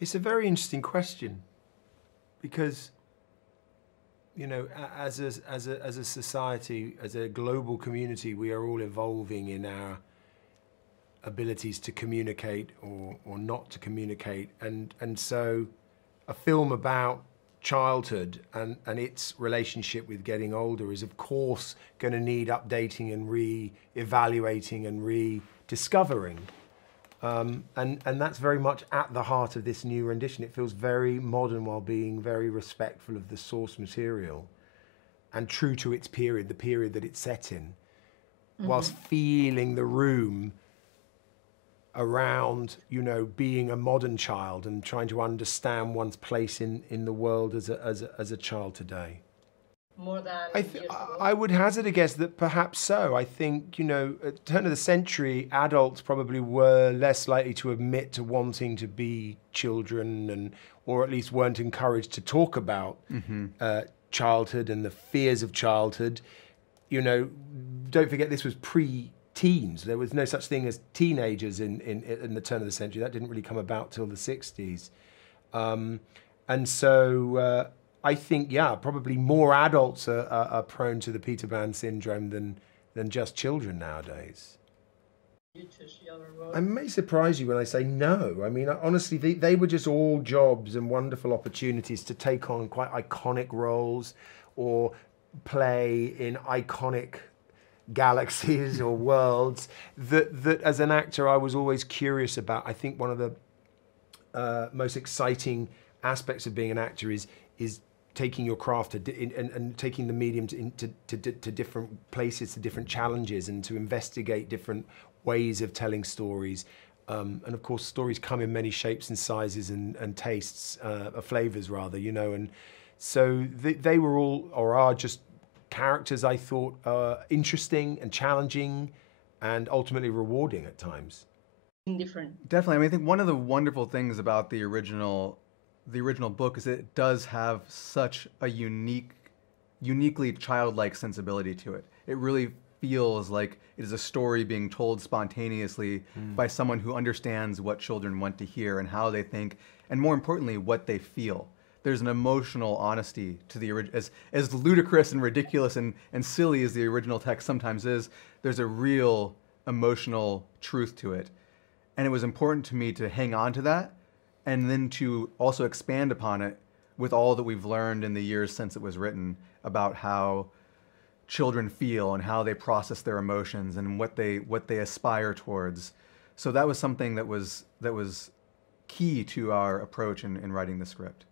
It's a very interesting question because, you know, as a society, as a global community, we are all evolving in our abilities to communicate or not to communicate. And so a film about childhood and its relationship with getting older is of course going to need updating and re-evaluating and rediscovering. And that's very much at the heart of this new rendition. It feels very modern while being very respectful of the source material and true to its period, the period that it's set in, whilst feeling the room around, you know, being a modern child and trying to understand one's place in the world as a child today. More than years ago? I would hazard a guess that perhaps so. I think, you know, at the turn of the century, adults probably were less likely to admit to wanting to be children, or at least weren't encouraged to talk about childhood and the fears of childhood. You know, don't forget this was pre-teens. There was no such thing as teenagers in the turn of the century. That didn't really come about till the 60s. And so I think, yeah, probably more adults are prone to the Peter Pan syndrome than just children nowadays. You choose your role. I may surprise you when I say no. I mean, honestly, they were just all jobs and wonderful opportunities to take on quite iconic roles or play in iconic galaxies or worlds that as an actor I was always curious about. I think one of the most exciting aspects of being an actor is taking your craft and taking the medium to different places, to different challenges, and to investigate different ways of telling stories. And of course, stories come in many shapes and sizes and tastes, flavors rather, you know. And so they were all, or are just characters I thought interesting and challenging and ultimately rewarding at times. Indifferent. Definitely. I mean, I think one of the wonderful things about the original book is it does have such a uniquely childlike sensibility to it. It really feels like it is a story being told spontaneously by someone who understands what children want to hear and how they think, and more importantly, what they feel. There's an emotional honesty to the original. As ludicrous and ridiculous and silly as the original text sometimes is, there's a real emotional truth to it. And it was important to me to hang on to that, and then to also expand upon it with all that we've learned in the years since it was written about how children feel and how they process their emotions and what they aspire towards. So that was something that was key to our approach in writing the script.